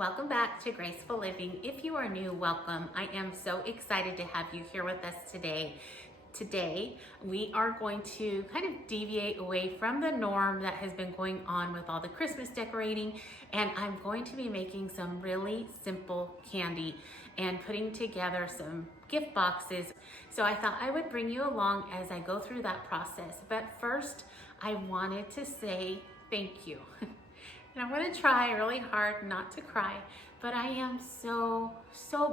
welcome back to Graceful Living. If you are new, welcome. I am so excited to have you here with us today. Today, we are going to kind of deviate away from the norm that has been going on with all the Christmas decorating, and I'm going to be making some really simple candy and putting together some gift boxes. So I thought I would bring you along as I go through that process. But first, I wanted to say thank you. And I'm going to try really hard not to cry, but I am so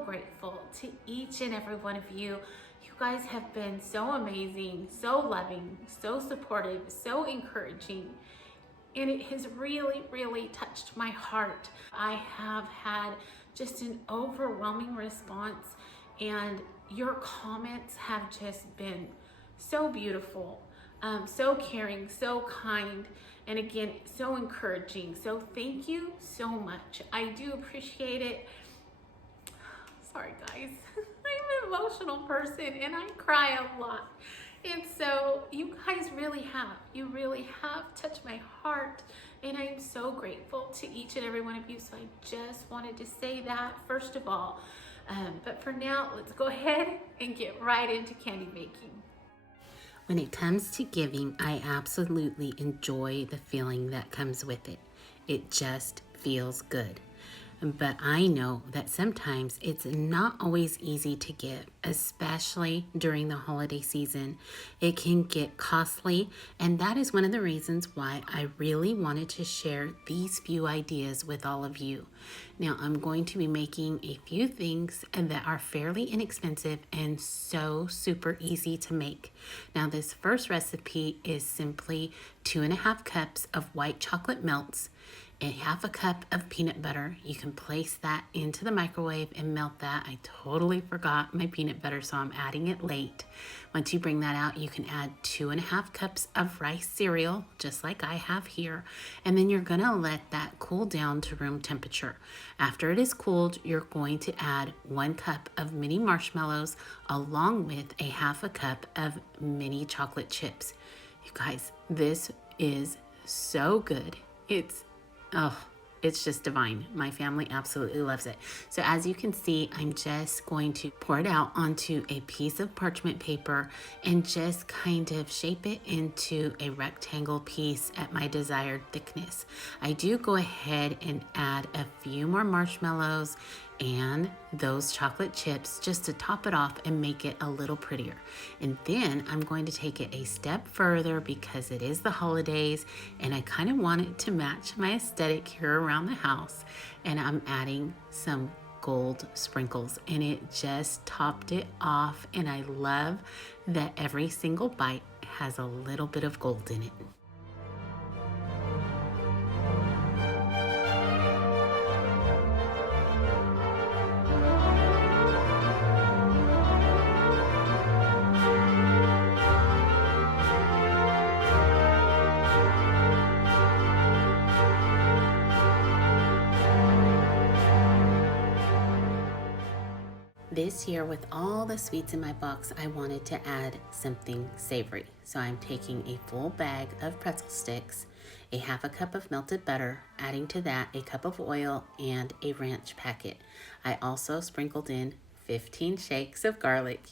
grateful to each and every one of you. You guys have been so amazing, so loving, so supportive, so encouraging, and it has really touched my heart. I have had just an overwhelming response, and your comments have just been so beautiful, so caring, so kind, and again, so encouraging. So thank you so much. I do appreciate it. Sorry guys, I'm an emotional person and I cry a lot. And so you guys really have touched my heart, and I'm so grateful to each and every one of you. So I just wanted to say that first of all. But for now, let's go ahead and get right into candy making. When it comes to giving, I absolutely enjoy the feeling that comes with it. It just feels good. But I know that sometimes it's not always easy to give, especially during the holiday season. It can get costly, and that is one of the reasons why I really wanted to share these few ideas with all of you. Now, I'm going to be making a few things that are fairly inexpensive and so super easy to make. Now, this first recipe is simply 2.5 cups of white chocolate melts, and 1/2 cup of peanut butter. You can place that into the microwave and melt that. I totally forgot my peanut butter, so I'm adding it late. Once you bring that out, you can add 2.5 cups of rice cereal, just like I have here. And then you're gonna let that cool down to room temperature. After it is cooled, you're going to add 1 cup of mini marshmallows along with 1/2 cup of mini chocolate chips. You guys, this is so good. It's just divine. My family absolutely loves it. So as you can see, I'm just going to pour it out onto a piece of parchment paper and just kind of shape it into a rectangle piece at my desired thickness. I do go ahead and add a few more marshmallows and those chocolate chips just to top it off and make it a little prettier. And then I'm going to take it a step further because it is the holidays and I kind of want it to match my aesthetic here around the house. And I'm adding some gold sprinkles, and it just topped it off. And I love that every single bite has a little bit of gold in it. This year, with all the sweets in my box, I wanted to add something savory. So I'm taking a full bag of pretzel sticks, 1/2 cup of melted butter, adding to that a cup of oil and a ranch packet. I also sprinkled in 15 shakes of garlic.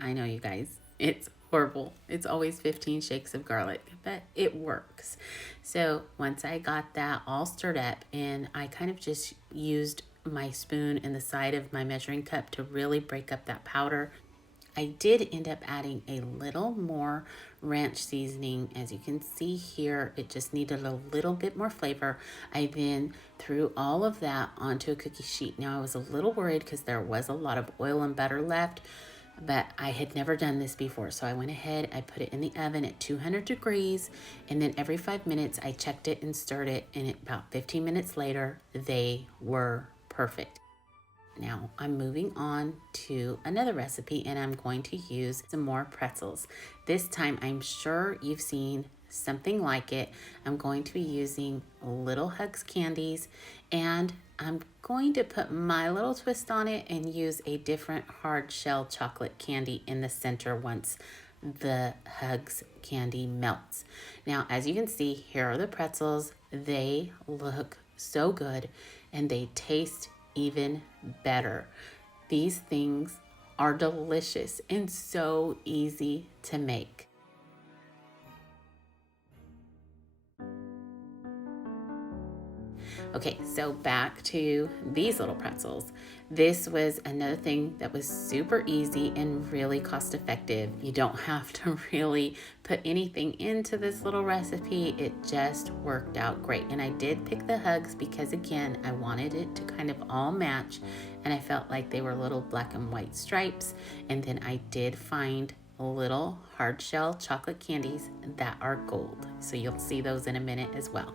I know, you guys, it's horrible. It's always 15 shakes of garlic, but it works. So once I got that all stirred up, and I kind of just used my spoon and the side of my measuring cup to really break up that powder. I did end up adding a little more ranch seasoning. As you can see here, it just needed a little bit more flavor. I then threw all of that onto a cookie sheet. Now I was a little worried because there was a lot of oil and butter left, but I had never done this before. So I went ahead, I put it in the oven at 200 degrees, and then every 5 minutes I checked it and stirred it, and about 15 minutes later, they were perfect. Now I'm moving on to another recipe, and I'm going to use some more pretzels. This time I'm sure you've seen something like it. I'm going to be using Little Hugs candies, and I'm going to put my little twist on it and use a different hard shell chocolate candy in the center once the Hugs candy melts. Now, as you can see, here are the pretzels. They look so good. and they taste even better. These things are delicious and so easy to make. Okay, so back to these little pretzels. This was another thing that was super easy and really cost effective. You don't have to really put anything into this little recipe. It just worked out great. And I did pick the hugs because, again, I wanted it to kind of all match, and I felt like they were little black and white stripes. And then I did find little hard shell chocolate candies that are gold. So you'll see those in a minute as well.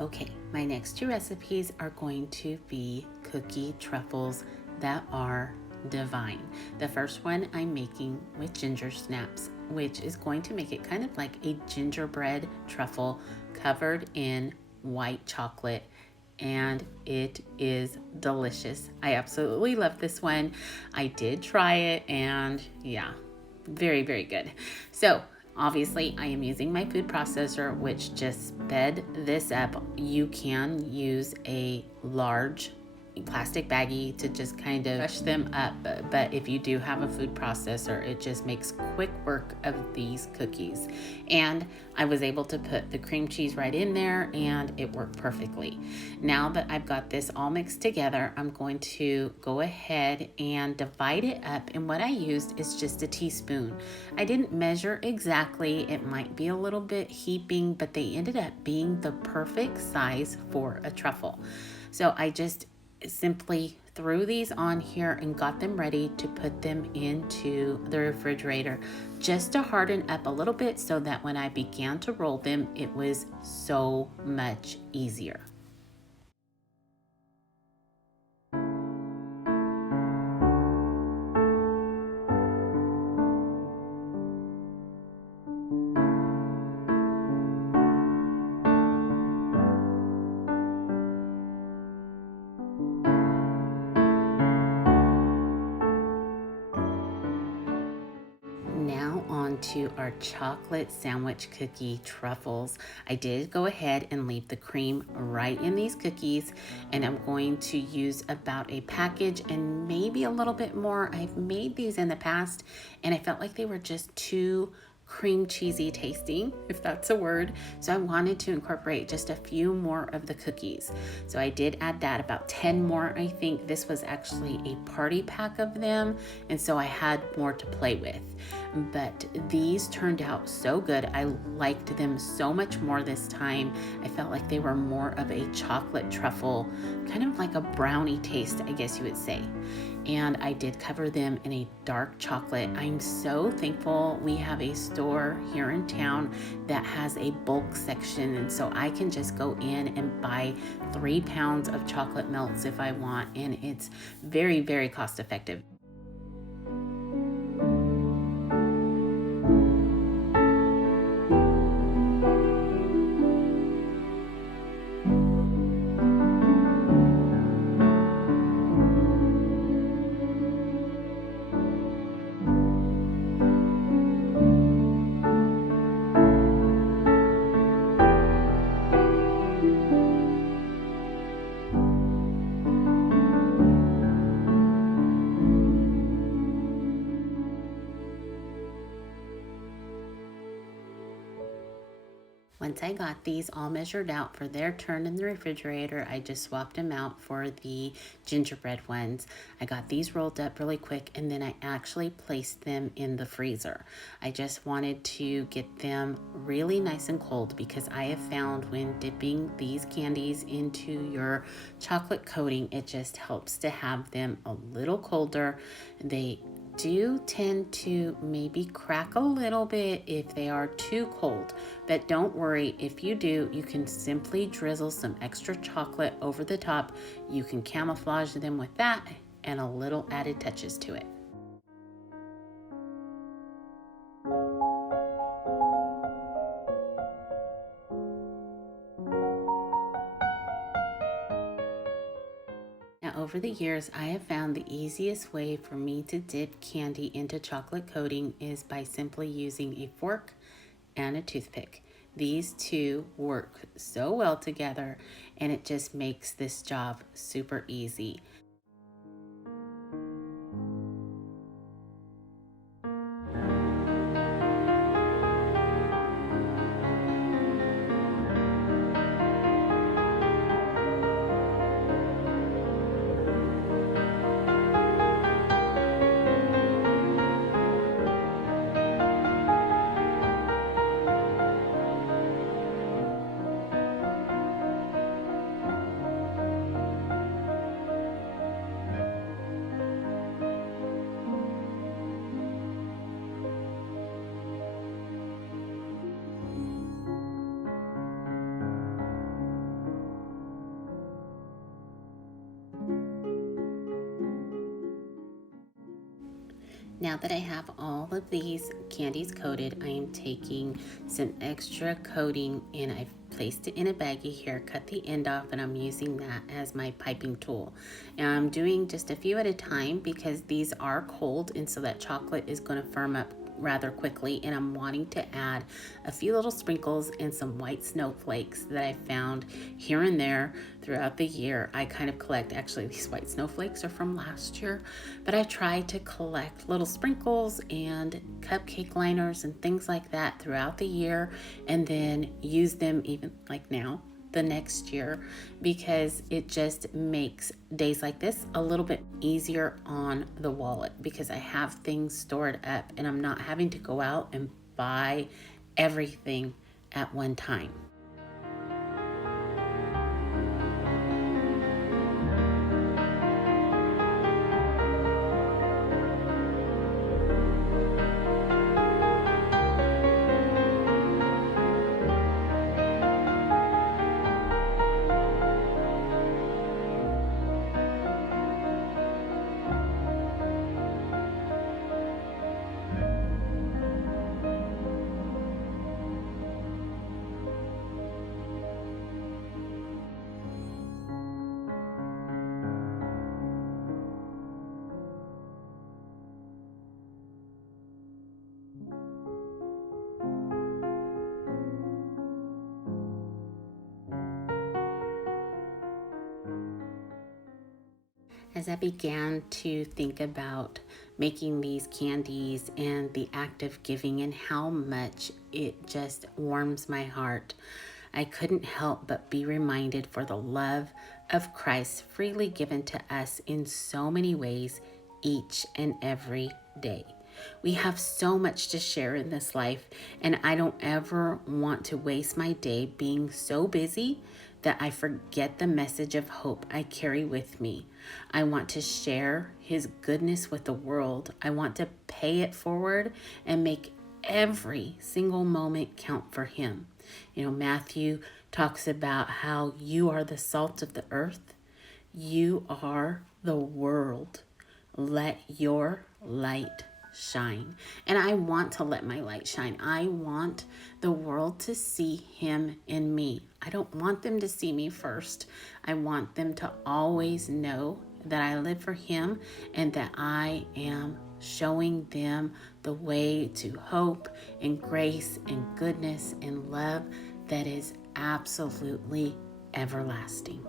Okay, my next two recipes are going to be cookie truffles that are divine. The first one I'm making with ginger snaps, which is going to make it kind of like a gingerbread truffle covered in white chocolate, and it is delicious. I absolutely love this one. I did try it, and yeah, very, very good. So obviously, I am using my food processor, which just sped this up. You can use a large plastic baggie to just kind of crush them up, but if you do have a food processor, it just makes quick work of these cookies. And I was able to put the cream cheese right in there, and it worked perfectly. Now that I've got this all mixed together, I'm going to go ahead and divide it up, and what I used is just a teaspoon. I didn't measure exactly. It might be a little bit heaping, but they ended up being the perfect size for a truffle. So I just simply threw these on here and got them ready to put them into the refrigerator just to harden up a little bit, so that when I began to roll them, it was so much easier. Now on to our chocolate sandwich cookie truffles. I did go ahead and leave the cream right in these cookies, and I'm going to use about a package and maybe a little bit more. I've made these in the past, and I felt like they were just too cream cheesy tasting, if that's a word. So I wanted to incorporate just a few more of the cookies. So I did add that, about 10 more. I think this was actually a party pack of them, and so I had more to play with. But these turned out so good. I liked them so much more this time. I felt like they were more of a chocolate truffle, kind of like a brownie taste, I guess you would say. And I did cover them in a dark chocolate. I'm so thankful we have a store here in town that has a bulk section, and so I can just go in and buy 3 pounds of chocolate melts if I want, and it's very, very cost effective. Once I got these all measured out for their turn in the refrigerator, I just swapped them out for the gingerbread ones. I got these rolled up really quick and then I actually placed them in the freezer. I just wanted to get them really nice and cold because I have found when dipping these candies into your chocolate coating, it just helps to have them a little colder. They do tend to maybe crack a little bit if they are too cold, but don't worry. If you do, you can simply drizzle some extra chocolate over the top. You can camouflage them with that and a little added touches to it. Now, over the years, I have found the easiest way for me to dip candy into chocolate coating is by simply using a fork and a toothpick. These two work so well together and it just makes this job super easy. Now that I have all of these candies coated, I am taking some extra coating and I've placed it in a baggie here, cut the end off, and I'm using that as my piping tool. And I'm doing just a few at a time because these are cold and so that chocolate is going to firm up rather quickly, and I'm wanting to add a few little sprinkles and some white snowflakes that I found here and there throughout the year. I kind of collect, actually these white snowflakes are from last year, but I try to collect little sprinkles and cupcake liners and things like that throughout the year and then use them even like now the next year, because it just makes days like this a little bit easier on the wallet because I have things stored up and I'm not having to go out and buy everything at one time. As I began to think about making these candies and the act of giving and how much it just warms my heart, I couldn't help but be reminded for the love of Christ freely given to us in so many ways each and every day. We have so much to share in this life, and I don't ever want to waste my day being so busy that I forget the message of hope I carry with me. I want to share His goodness with the world. I want to pay it forward and make every single moment count for Him. You know, Matthew talks about how you are the salt of the earth. You are the world. Let your light shine. And I want to let my light shine. I want the world to see Him in me. I don't want them to see me first. I want them to always know that I live for Him and that I am showing them the way to hope and grace and goodness and love that is absolutely everlasting.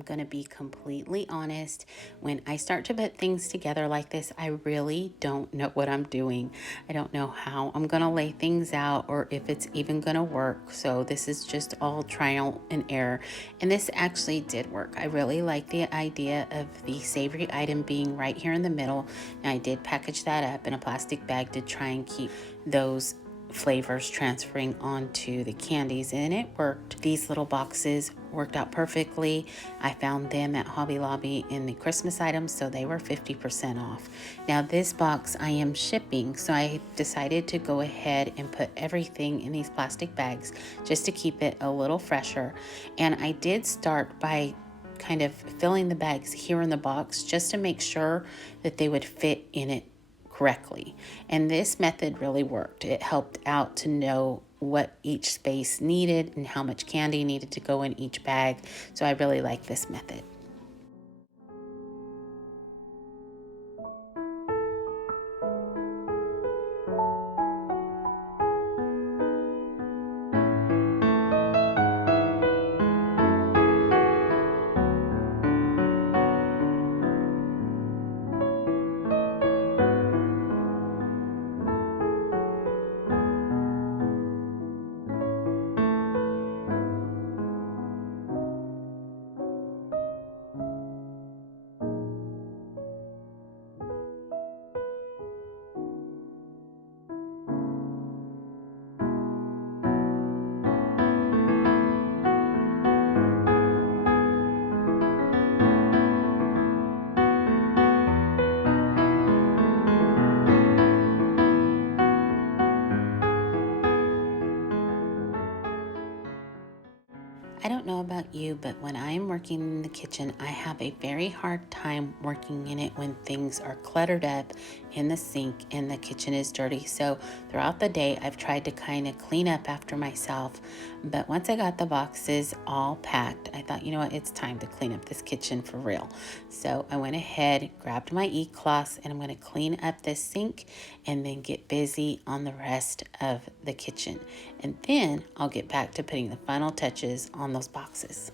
I'm gonna be completely honest. When I start to put things together like this, I really don't know what I'm doing. I don't know how I'm gonna lay things out or if it's even gonna work. So this is just all trial and error. And this actually did work. I really like the idea of the savory item being right here in the middle. And I did package that up in a plastic bag to try and keep those flavors transferring onto the candies, and it worked. These little boxes worked out perfectly. I found them at Hobby Lobby in the Christmas items, so they were 50% off. Now this box I am shipping, so I decided to go ahead and put everything in these plastic bags just to keep it a little fresher. And I did start by kind of filling the bags here in the box just to make sure that they would fit in it correctly. And this method really worked. It helped out to know what each space needed and how much candy needed to go in each bag. So I really like this method. I don't know about you, but when I'm working in the kitchen, I have a very hard time working in it when things are cluttered up in the sink and the kitchen is dirty. So throughout the day, I've tried to kind of clean up after myself. But once I got the boxes all packed, I thought, you know what, it's time to clean up this kitchen for real. So I went ahead, grabbed my e-cloths, and I'm going to clean up this sink and then get busy on the rest of the kitchen. And then I'll get back to putting the final touches on those boxes.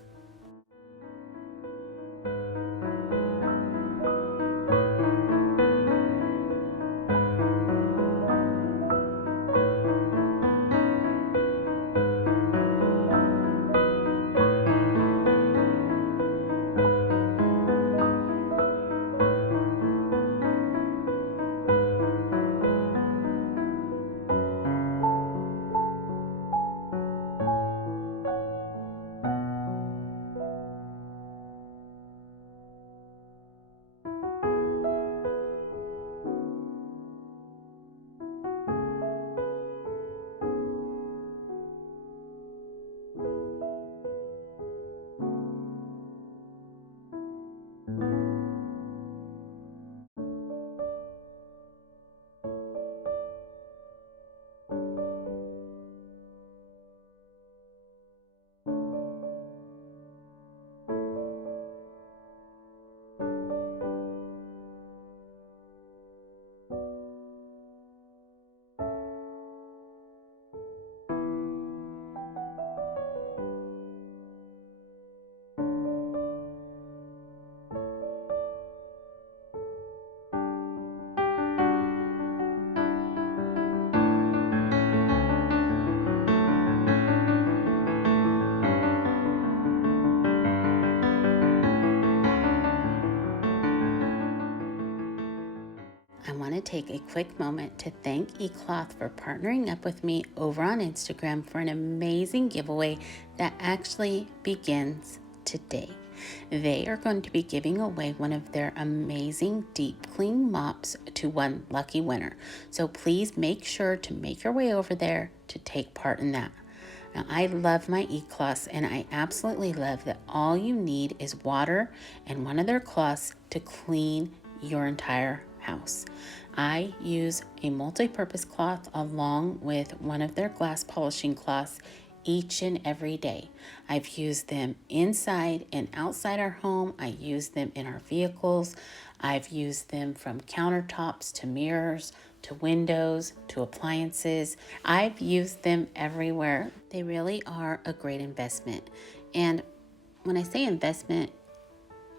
I want to take a quick moment to thank eCloth for partnering up with me over on Instagram for an amazing giveaway that actually begins today. They are going to be giving away one of their amazing deep clean mops to one lucky winner. So please make sure to make your way over there to take part in that. Now, I love my e-cloths, and I absolutely love that all you need is water and one of their cloths to clean your entire house. I use a multi-purpose cloth along with one of their glass polishing cloths each and every day. I've used them inside and outside our home. I use them in our vehicles. I've used them from countertops to mirrors to windows to appliances. I've used them everywhere. They really are a great investment. And when I say investment,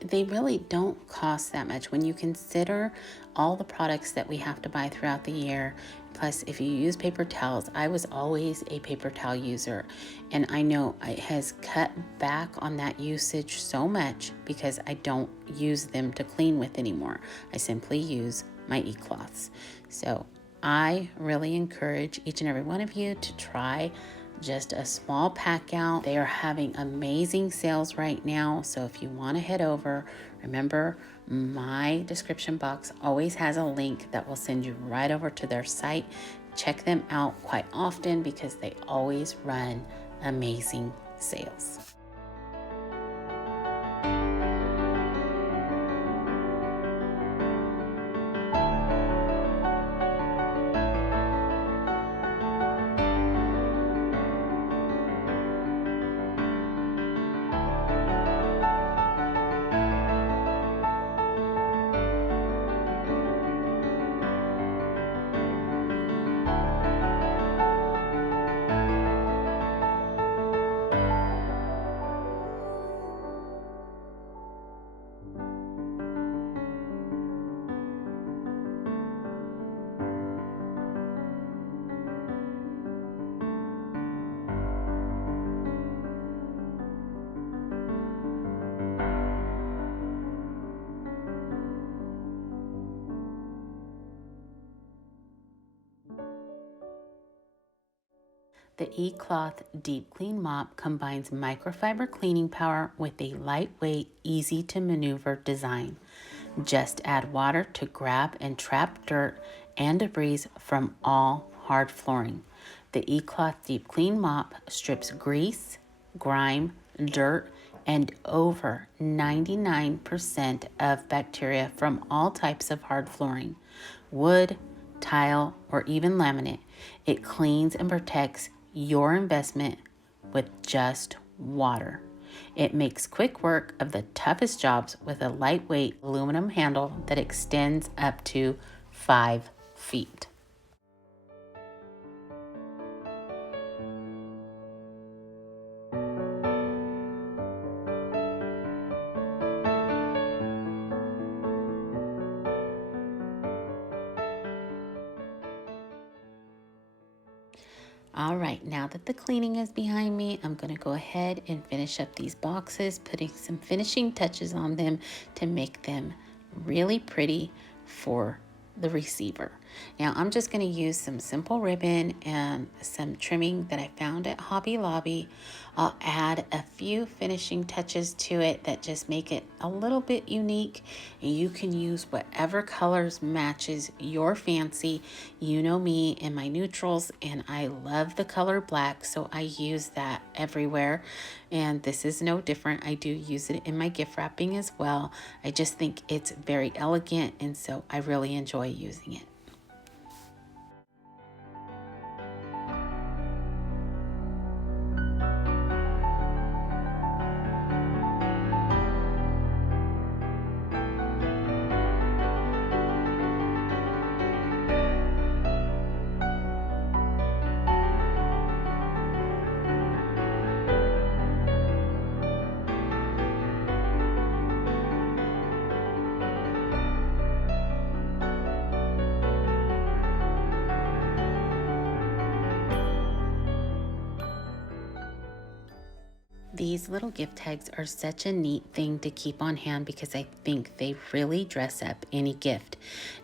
they really don't cost that much when you consider all the products that we have to buy throughout the year. Plus, if you use paper towels, I was always a paper towel user, and I know it has cut back on that usage so much because I don't use them to clean with anymore. I simply use my e-cloths. So I really encourage each and every one of you to try just a small pack out. They are having amazing sales right now. So if you want to head over, remember my description box always has a link that will send you right over to their site. Check them out quite often because they always run amazing sales. The E-Cloth Deep Clean Mop combines microfiber cleaning power with a lightweight, easy to maneuver design. Just add water to grab and trap dirt and debris from all hard flooring. The E-Cloth Deep Clean Mop strips grease, grime, dirt, and over 99% of bacteria from all types of hard flooring, wood, tile, or even laminate. It cleans and protects your investment with just water. It makes quick work of the toughest jobs with a lightweight aluminum handle that extends up to 5 feet. All right, now that the cleaning is behind me, I'm going to go ahead and finish up these boxes, putting some finishing touches on them to make them really pretty for the receiver. Now I'm just going to use some simple ribbon and some trimming that I found at Hobby Lobby. I'll add a few finishing touches to it that just make it a little bit unique. You can use whatever colors matches your fancy. You know me and my neutrals, and I love the color black, so I use that everywhere. And this is no different. I do use it in my gift wrapping as well. I just think it's very elegant, and so I really enjoy using it. These little gift tags are such a neat thing to keep on hand because I think they really dress up any gift.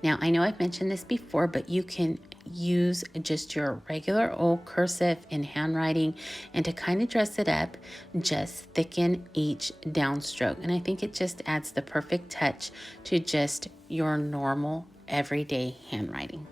Now, I know I've mentioned this before, but you can use just your regular old cursive in handwriting, and to kind of dress it up, just thicken each downstroke. And I think it just adds the perfect touch to just your normal everyday handwriting.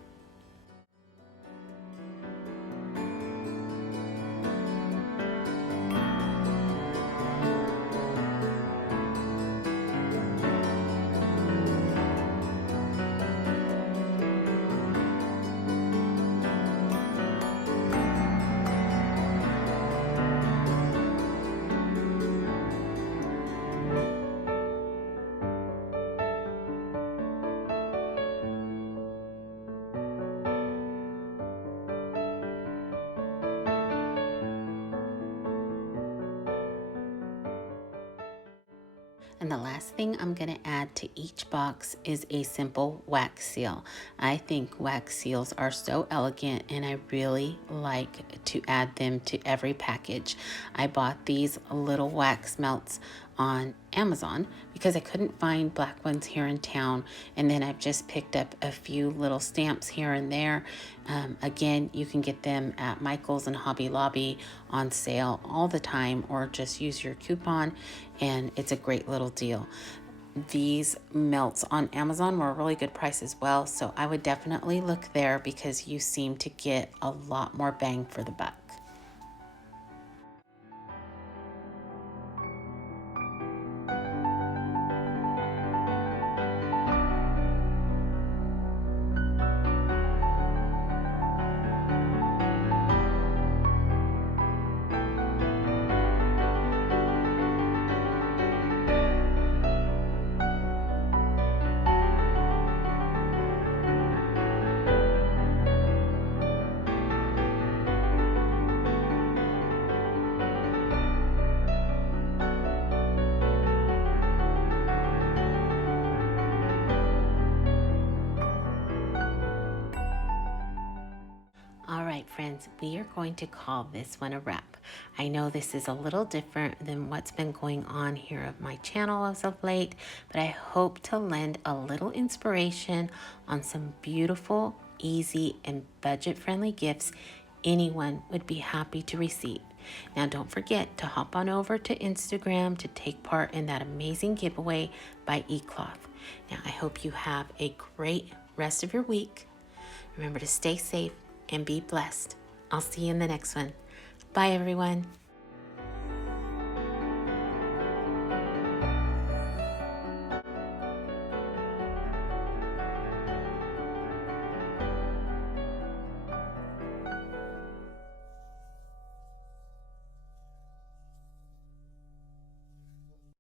And the last thing I'm going to add to each box is a simple wax seal. I think wax seals are so elegant and I really like to add them to every package. I bought these little wax melts on Amazon because I couldn't find black ones here in town, and then I've just picked up a few little stamps here and there. Again, you can get them at Michael's and Hobby Lobby on sale all the time, or just use your coupon and it's a great little deal. These melts on Amazon were a really good price as well, so I would definitely look there because you seem to get a lot more bang for the buck. All right, friends, we are going to call this one a wrap. I know this is a little different than what's been going on here of my channel as of late, but I hope to lend a little inspiration on some beautiful, easy, and budget-friendly gifts anyone would be happy to receive. Now, don't forget to hop on over to Instagram to take part in that amazing giveaway by eCloth. Now, I hope you have a great rest of your week. Remember to stay safe and be blessed. I'll see you in the next one. Bye, everyone.